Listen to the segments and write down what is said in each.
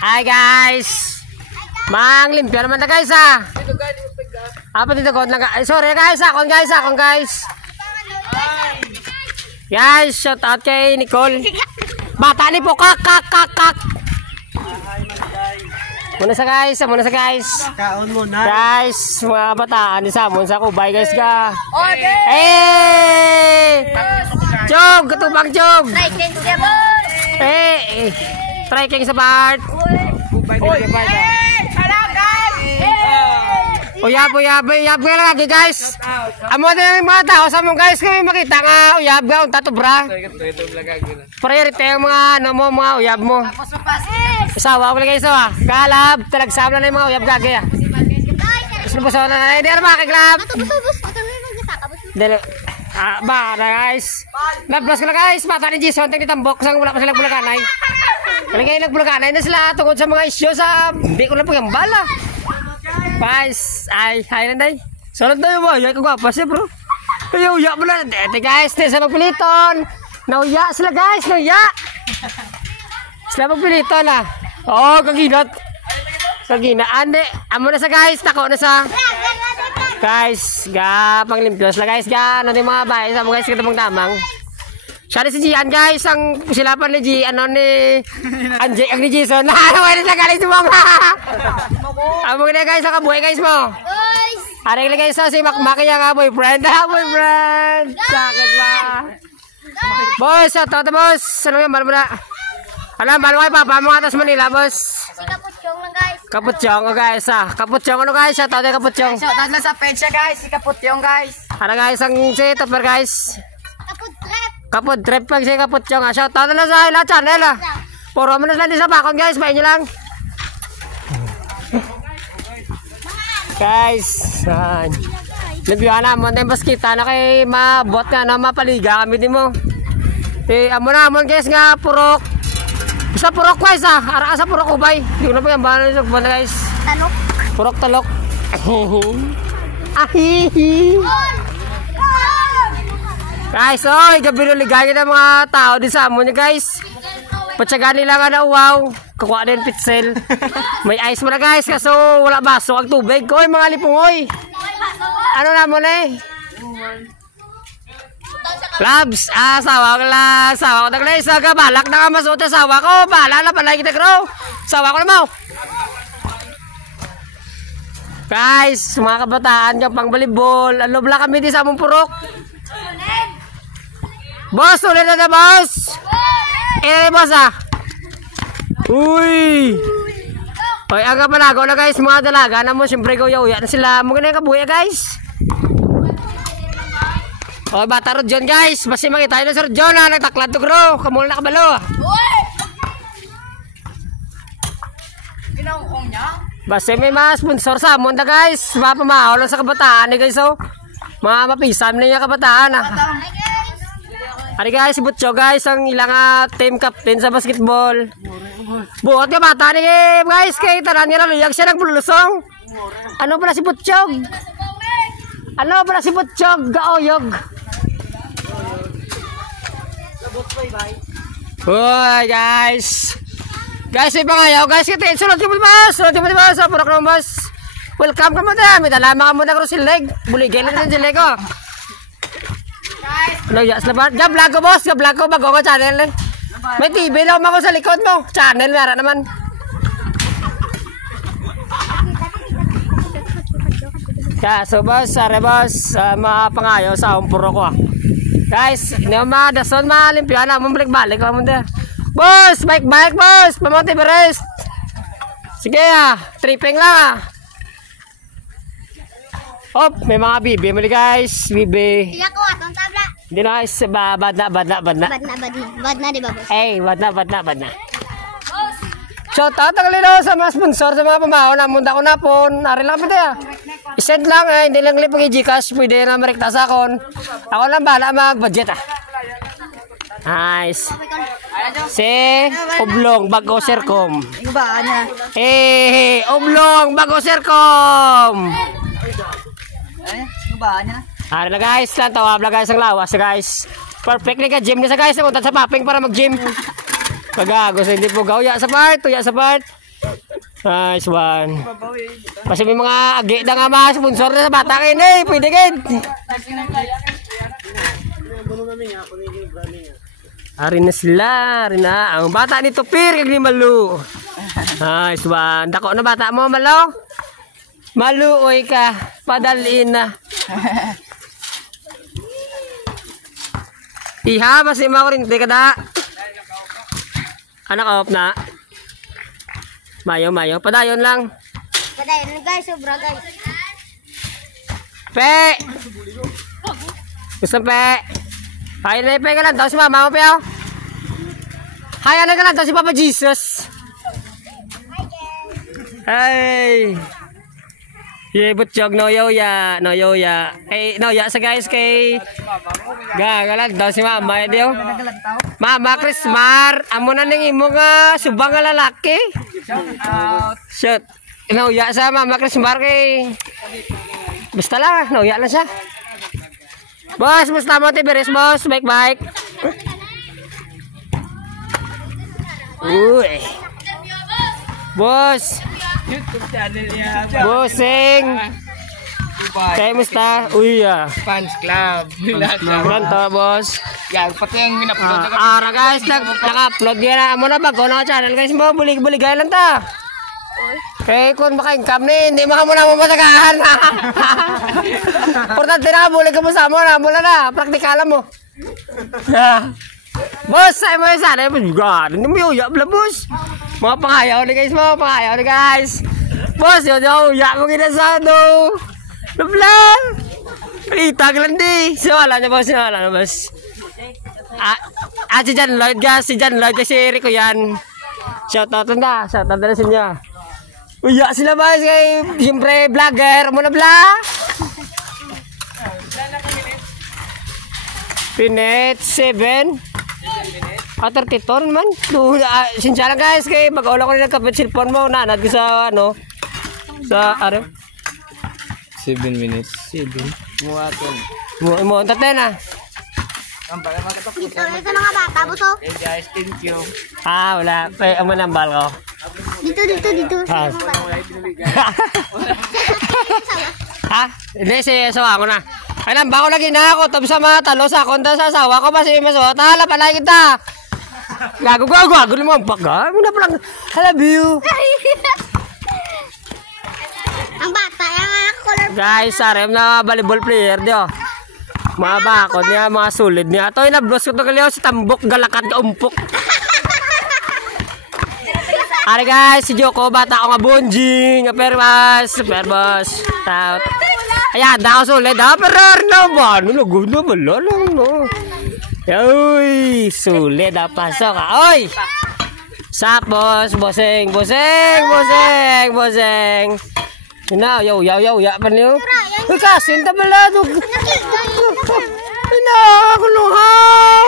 Hi guys. Mang limpyo naman na guys ah. Apa dito kon lang. Sorry guys, akon guys. Guys, shout out kay Nicole. Bata ni po kak. Muna sa guys. Kaon mo na. Guys, mga bataan ni Samon sa Kubay guys ka. Okay. Chog, katubang chog. Trekking sa boss. Trekking sa part. Uyab lagi guys. Amo na yung mga tao sa mong guys kami makita nga uyab ga unta to bra. Priority yung mga mga uyab mo. Isawa ko lagi isawa. Galab talagsam na yung mga uyab gagi ah. Gusto na hindi na makiglab. Dalo. Ba guys. Nablas ko na guys. Mata ni Jason tingin tambok sang wala pa sila bulakanay. Kalagay nagbulakanay na sila tungkol sa mga isyu sa hindi ko na po yung bala. Guys, hi nanday. Salat tayo ba? Yay ko gwapas siya bro. Ay, uya mo na. Ete guys, sa magpiliton. Nauya sila guys, nauya. Sila magpiliton ah. Oo, kaginat. Ande. Amo na sa guys, tako na sa. Guys, panglimpyos la guys. Ano yung mga bahay sa mga guys, kita tamang. Siya si Gian guys, ang silapan ni Gian, ni Anjay, ang ni Jason. Wala na galing sumama. Amo na guys, ang kabuhay guys mo. Aray lang guys, si Makmaki yung boyfriend. Boyfriend. Sakit ba? Boss, ito boss. Ano yung mahal mo na? Alam, mahal mo kayo papa mo atas Manila boss. Si Kaputsyong lang guys. Kaputsyong guys Kaputsyong ano guys? Ito tayo Kaputsyong. Shoutout na sa page guys, si Kaputsyong guys. Ano guys, ang si topper guys. Kaputtrep. Kapod trip pag si Kaputsyong ah. Shout out na sa ila channel ah. Puro mo na sila sa bakon guys. Bayin nyo lang. Guys. Nabiyuhan na mo. Tapos kita na kay mabot nga na mapaliga kami din mo. Amo na amon guys nga purok. Sa purok guys ah. Ara sa purok ubay. Hindi ko na pa yung bahan sa kubanda guys. Tanok. Purok talok. Ahihi. Guys, oy, gabi na ligaya ng mga tao din sa amon niya guys. Patsagaan nila nga na wow. Kukuha din pitsel. May ice mo na guys, kaso wala baso ang tubig. Oy, mga lipungoy. Ano na mo na eh? Labs, sawa ko na isa ka. Balak na ka masuot sawa ko. Bala na pala kita bro. Sawa ko na mo. Guys, mga kabataan ka pang volleyball. Ano bala kami di sa among purok? Boss, ulit na boss. Boss ah. Uy. Oy, aga palago na guys, mga dalaga na mo, siyempre uya na sila. Muna yung kabuya guys. Oy, bata ro John guys. Basta makita yun na Sir John ha, nagtaklad to bro. Kamula na kabalo. Ginawang niya? Basta may mga sponsor sa amon na guys. Mapamahal sa kabataan guys oh. Mga mapisam na yung kabataan ah. Hari guys, si Butcho guys, ang ilang team captain sa basketball. Buhat ka bata ni guys, kay tanan niya luyag siya nagpulusong. Ano pala si Butchog? Gaoyog. Hoy guys. Guys, may pangayaw guys, kita sulod mo ba sa purok ng boss. Welcome ka mo na, may dalama ka mo na krusileg. Buligyan na din sileg ko. Ano ya, selamat. Ga-vlog ko boss, ga-vlog ko bago ko channel eh. May TV lang ako sa likod mo. Channel meron naman. Kaya so boss, are boss, mapangayo sa umpuro ko ah. Guys, hindi mo dason malimpyo na mo balik-balik mo din. Boss, bike boss, pamonte Everest. Sige ah, tripping lang ah. Hop, may mga bibi mo guys, bibi. Iya ko atong tabla. Hindi na guys, bad na. Bad na di ba boss? Bad na. Shout out ang lilo sa mga sponsor sa mga pamahaw na munda ko na po. Nari lang pwede ah. I-send lang eh, hindi lang lipang i-Gcash, pwede na marekta sa akon. Ako lang bala mag-budget ah. Nice. Si Oblong Bago Sercom. Yung ba niya? Oblong Bago Sercom. Yung ba niya? Hari na guys, lang tawab lang guys ang lawas guys. Perfect na ka gym na sa guys, punta sa popping para mag-gym. Pagago sa hindi po gawya sa part, tuya sa part. Nice one. Kasi may mga agi na nga mga sponsor na sa bata kayo eh. Pwede kayo. Ari na sila. Ari na. Ang bata ni Tupir kag ni Malu. Nice one. Dako na bata mo, Malo? Maluoy ka. Padalin na. Iha, masih mau rin. Teka da. Anak op na. Mayo. Padayon lang. Padayon guys, sobra guys. Pe. Gusto pe. Hay na pe ka lang. Tao si mama mo pe oh. Hay na ka lang. Tao si Papa Jesus. Hey. Ye butjog noyo ya. Eh noya sa guys kay gagalan daw si mama dio. Mama Krismar, amo na ning imo nga subang nga lalaki. Shoot. Noya sa Mama Krismar kay basta lang noya lang siya. Boss, musta mo tiberes boss? Bike. Uy. Boss. YouTube channel niya. Bossing. Kayo musta? Uy Fans Club. Ganto boss. Yan, pati yung minapload. Ara guys, naka-upload yan na. Amo na bago na channel guys mo. Bulig-buligay lang ta. Kaya kung maka-income ni, hindi makamuna mo matagahan. Importante na, bulig ka mo sa mo na. Mula na, praktikala mo. Boss, sa'yo mo yung sana. God, hindi mo yung uyap lang boss. Mga pangayaw ni guys. Boss, yun uyak mo ginasado. Lublan. Itag lang di. Sinawala niya boss. Si John Lloyd guys. Si Rico yan. Shoutout na sa inyo. Uyak sila boss kay siyempre vlogger. Muna bla. Pinet 7. 32 naman. Sinsya lang guys kay pag-ulo ko nila kapit cellphone mo. Nanad ko sa ano. Sa ano. 7 minutes. 7. Mo taten na. Ito na nga bata, buso. Hey guys, thank you. Wala. Ang manambal ko. Dito. Hindi, sawa ko na. Alam ba ko lagi na ako. Tapos sa mga talo sa konta sa asawa ko pa si Maso. Tala pala kita. Gago mo ang pagka. Muna palang, I love you. Ang bata, yung anak color. Guys, sarem na volleyball player diyo. Mga bakod niya, mga sulid niya. Ito yung nablos ko ito kaliyo si Tambok, Galakat, Umpok. Ari guys, si Joko, bata ako nga bonjing. Perwas. Tout. Ayan, ako sulit. Pero na ba? Nalago na ba? No. Uy, sulit. Pasok ka. Uy! Sapos, boseng. Yo, ya pa niyo. Uy, kasin ta balado. Kulungan.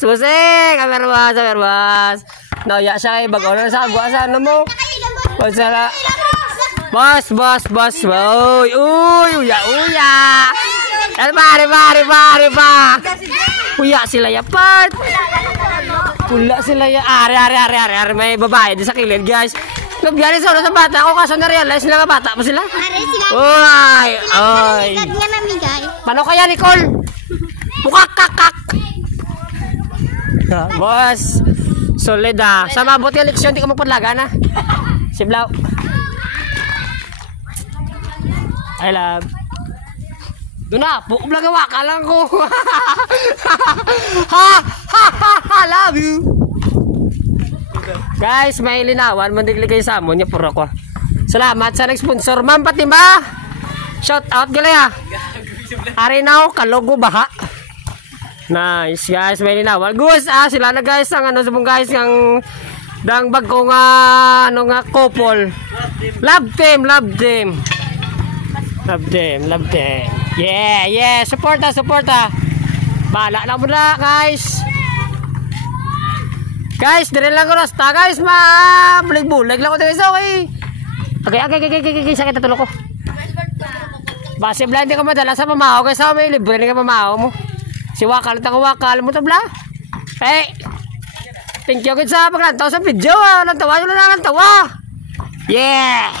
Boseng. Perwas. No, ya siya kay bago na sa agwa sa ano mo. Pasala. Boss. Uy, uya. Pare ba. Uya sila ya part. Pula sila ya. Are may babae di sa kilid, guys. Nagyari sa bata ko kaso na-realize na nga bata pa sila. Uy. Paano kaya, Nicole? Bukak. Boss. Solid sa mabuti ang leksyon, di ka magpadlaga na. Si Blau. I love. Doon na, buklagawa ka lang ko. I love you. Guys, may linawan, mandigli kayo sa amon niya puro ko. Salamat sa nag-sponsor. Ma'am Patimba. Shout out galaya. Arinaw, Kalogo, Baha. Nice guys, may linawan. Guys, sila na guys ang ano sabong guys ang dang bagko nga ano nga couple. Love them. Yeah, supporta. Bala lang mo na guys. Guys, dire lang ko rasta guys, bulig-bulig lang ko dito okay. Okay, sakit na tulo ko. Base blind ka madala sa mamaho guys, may libre ni ka mamaho mo. Si wakal mo tabla. Hey. Thank you agad sa paglantaw sa video. Lantawa nyo na lang lantawa. Yeah!